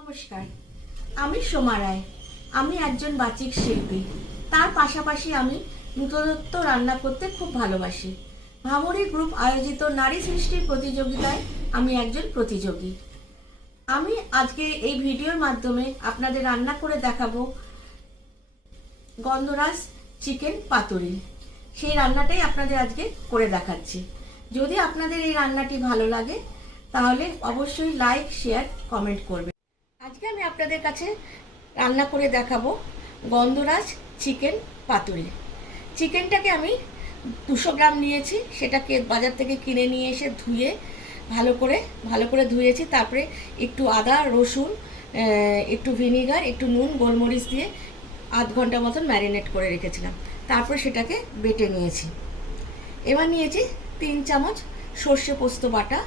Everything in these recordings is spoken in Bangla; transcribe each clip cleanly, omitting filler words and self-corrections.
নমস্কার, আমি সোমা রায়। আমি একজন বাচিক শিল্পী। তার পাশাপাশি আমি নূতনত্ব রান্না করতে খুব ভালোবাসি। ভামরী গ্রুপ আয়োজিত নারী সৃষ্টির প্রতিযোগিতায় আমি একজন প্রতিযোগী। আমি আজকে এই ভিডিওর মাধ্যমে আপনাদের রান্না করে দেখাবো গন্ধরাজ চিকেন পাতুরি। সেই রান্নাটাই আপনাদের আজকে করে দেখাচ্ছি। যদি আপনাদের এই রান্নাটি ভালো লাগে তাহলে অবশ্যই লাইক, শেয়ার, কমেন্ট করবেন। আজকে আমি আপনাদের কাছে রান্না করে দেখাবো গন্ধরাজ চিকেন পাতুরি। চিকেনটাকে আমি 200 গ্রাম নিয়েছি। সেটাকে বাজার থেকে কিনে নিয়ে এসে ধুয়ে ভালো করে ধুয়েছি। তারপরে একটু আদা, রসুন, একটু ভিনিগার, একটু নুন, গোলমরিচ দিয়ে আধ ঘন্টা মতন ম্যারিনেট করে রেখেছিলাম। তারপর সেটাকে বেটে নিয়েছি। এবার নিয়েছি 3 চামচ সর্ষে পোস্ত বাটা,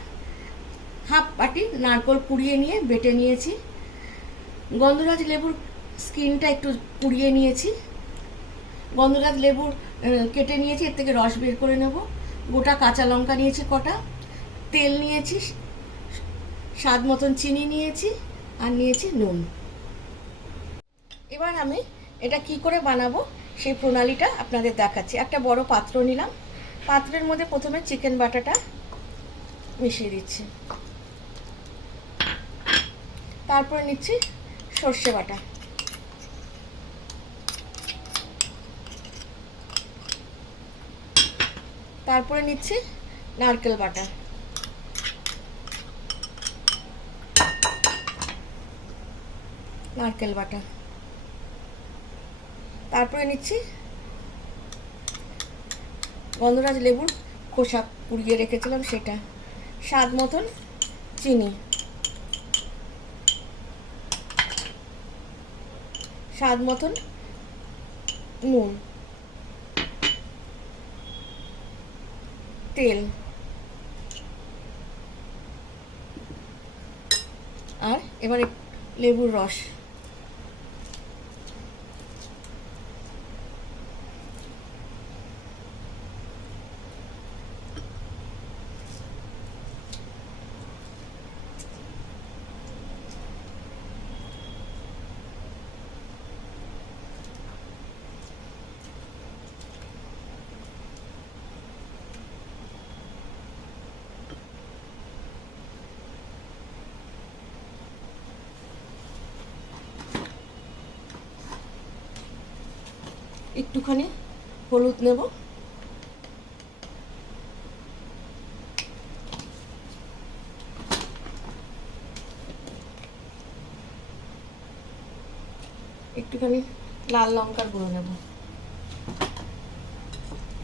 হাফ বাটি নারকেল কুড়িয়ে নিয়ে বেটে নিয়েছি। গন্ধরাজ লেবুর স্কিনটা একটু পুড়িয়ে নিয়েছি। গন্ধরাজ লেবুর কেটে নিয়েছি, এর থেকে রস বের করে নেব। গোটা কাঁচা লঙ্কা নিয়েছি কটা, তেল নিয়েছি, স্বাদ মতন চিনি নিয়েছি, আর নিয়েছি নুন। এবার আমি এটা কি করে বানাবো সেই প্রণালীটা আপনাদের দেখাচ্ছি। একটা বড় পাত্র নিলাম। পাত্রের মধ্যে প্রথমে চিকেন বাটাটা মিশিয়ে দিচ্ছি। তারপরে নিচ্ছি সর্ষে বাটা, তারপরে নিচ্ছি নারকেল বাটা, তারপরে নিচ্ছি গন্ধরাজ লেবুর খোসা পুড়িয়ে রেখেছিলাম সেটা, স্বাদ মতন চিনি, স্বাদ মতন নুন, তেল, আর এবারে লেবুর রস। একটুখানি হলুদ নেব, একটুখানি লাল লঙ্কার গুঁড়ো নেব।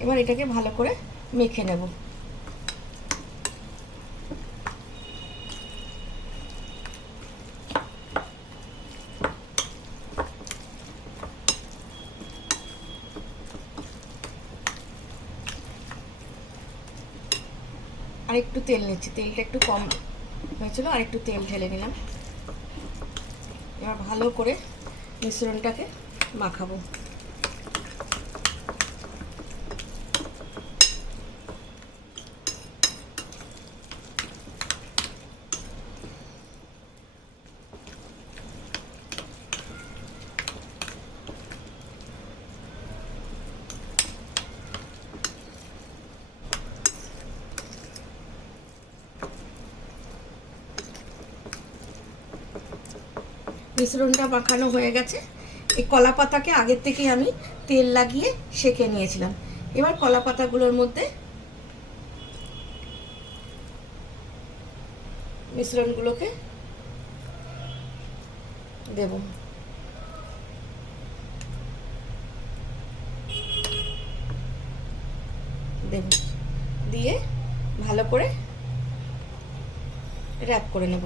এবার এটাকে ভালো করে মেখে নেব। আর একটু তেল নিচ্ছি, তেলটা একটু কম হয়েছিল, আর একটু তেল ঢেলে নিলাম। এবার ভালো করে মিশ্রণটাকে মাখাবো। মিশ্রণটা মাখানো হয়ে গেছে। এই কলা পাতাকে আগের থেকেই আমি তেল লাগিয়ে সেঁকে নিয়েছিলাম। এবার কলা পাতাগুলোর মধ্যে মিশ্রণগুলোকে দেব। দিয়ে ভালো করে র্যাপ করে নেব,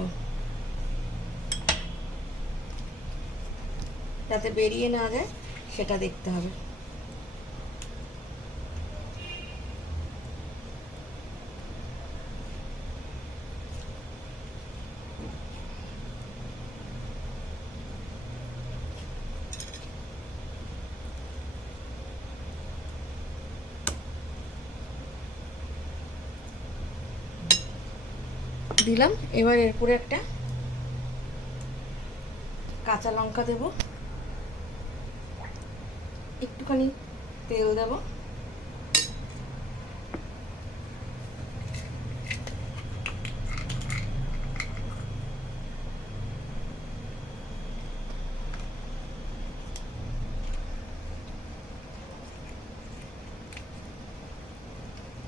যাতে বেরিয়ে না যায় সেটা দেখতে হবে। দিলাম। এবার এরপরে একটা কাঁচা লঙ্কা দেব, একটুখানি তেল দেব,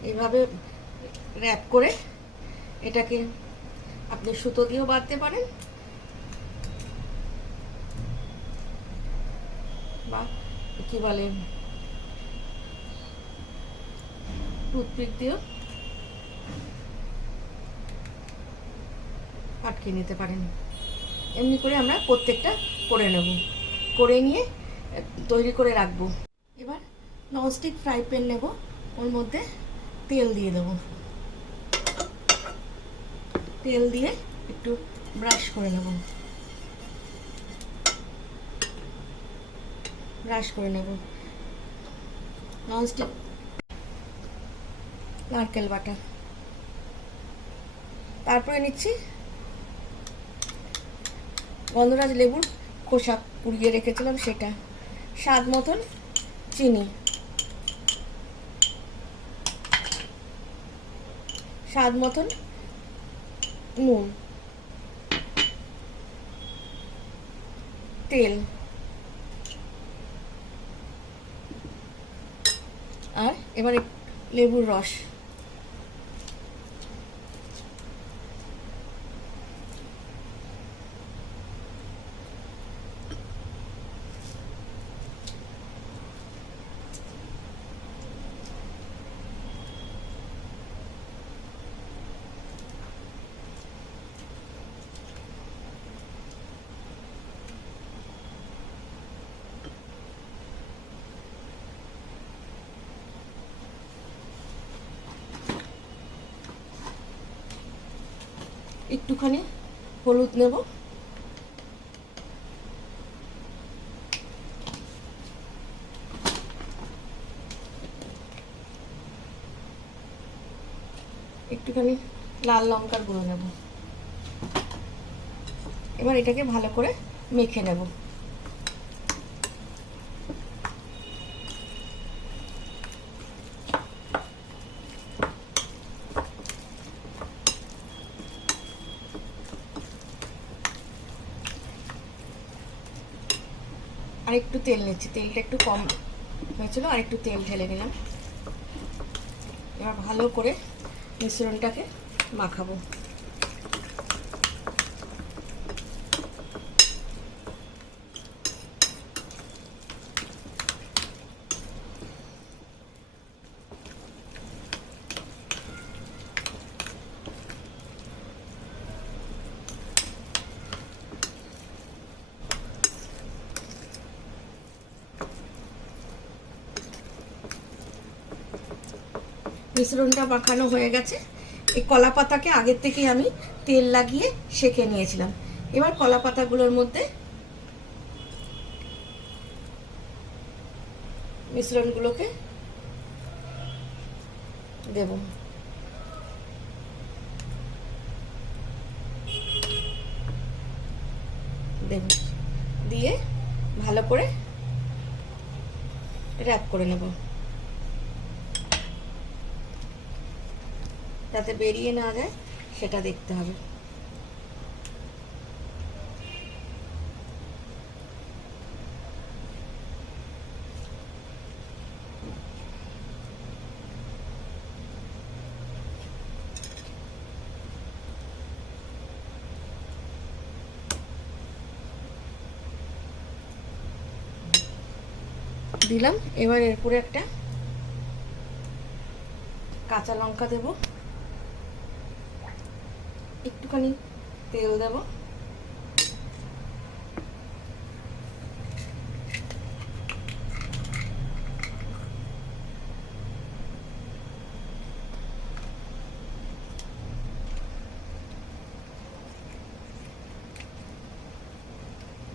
এইভাবে র্যাপ করে এটাকে আপনি সুতো দিয়েও বাঁধতে পারেন বা কি বলে টুথপিক দিয়েও আটকে নিতে পারেন। এমনি করে আমরা প্রত্যেকটা করে নেব, করে নিয়ে তৈরি করে রাখবো। এবার ননস্টিক ফ্রাই প্যান নেব, ওর মধ্যে তেল দিয়ে দেবো, তেল দিয়ে একটু ব্রাশ করে নেব, ননস্টিক নারকেল বাটা, তারপরে নিচ্ছি গন্ধরাজ লেবুর খোসা পুড়িয়ে রেখেছিলাম সেটা, স্বাদ মতন চিনি, স্বাদ মতন নুন, তেল আর এবারে লেবুর রস। একটুখানি হলুদ নেব, একটুখানি লাল লঙ্কার গুঁড়ো নেব। এবার এটাকে ভালো করে মেখে নেব। আর একটু তেল নিচ্ছি, তেলটা একটু কম হয়েছিল, আর একটু তেল ঢেলে নিলাম। এবার ভালো করে মিশ্রণটাকে মাখাবো। মিশ্রণটা মাখানো হয়ে গেছে। এই কলা পাতাকে আগের থেকেই আমি তেল লাগিয়ে সেঁকে নিয়েছিলাম। এবার কলা পাতাগুলোর মধ্যে মিশ্রণগুলোকে দেব। দিয়ে ভালো করে র্যাপ করে নেব, যাতে বেরিয়ে না যায় সেটা দেখতে হবে। দিলাম। এবার এরপরে একটা কাঁচা লঙ্কা দেব, একটুখানি তেল দেব,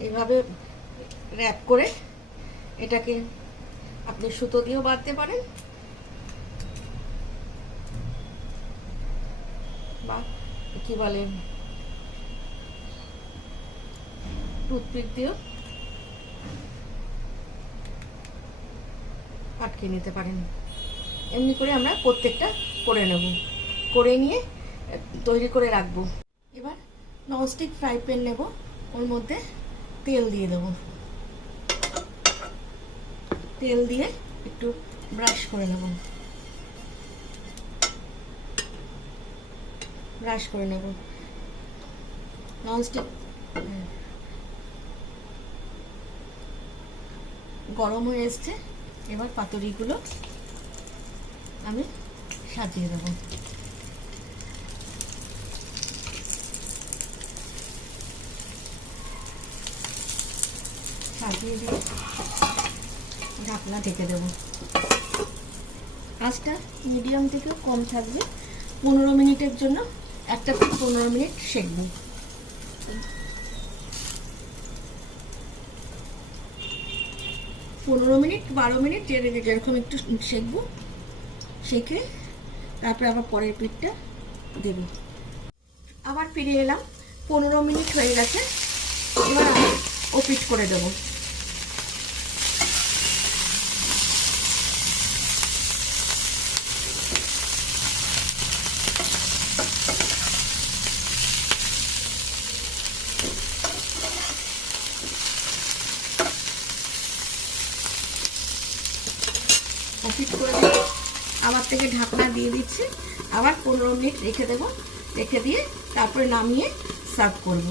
এইভাবে র্যাপ করে এটাকে আপনি সুতো দিয়েও বাঁধতে পারেন বা কি বলে টুথপিক দিয়েও আটকে নিতে পারেন। এমনি করে আমরা প্রত্যেকটা করে নেব, করে নিয়ে তৈরি করে রাখবো। এবার ননস্টিক ফ্রাই প্যান নেব, ওর মধ্যে তেল দিয়ে দেবো। তেল দিয়ে একটু ব্রাশ করে নেব, ব্রাশ করে নেব। ননস্টিক গরম হয়ে এসছে, এবার পাতুরিগুলো আমি সাজিয়ে দেবো। সাজিয়ে দিয়ে ঢাকনা ঢেকে দেবো। আঁচটা মিডিয়াম থেকেও কম থাকবে। 15 মিনিটের জন্য, একটা 15 মিনিট সেঁকবো। 15 মিনিট 12 মিনিট যেরকম একটু সেঁকবো, সেঁকে তারপরে আবার পরের পিঠটা দেব। আবার ফিরে এলাম, 15 মিনিট হয়ে গেছে। এবার আমি ও পিঠ করে দেবো। পিঠ করে দিয়ে আবার থেকে ঢাকনা দিয়ে দিচ্ছি। আবার 15 মিনিট রেখে দেবো, রেখে দিয়ে তারপরে নামিয়ে সার্ভ করব।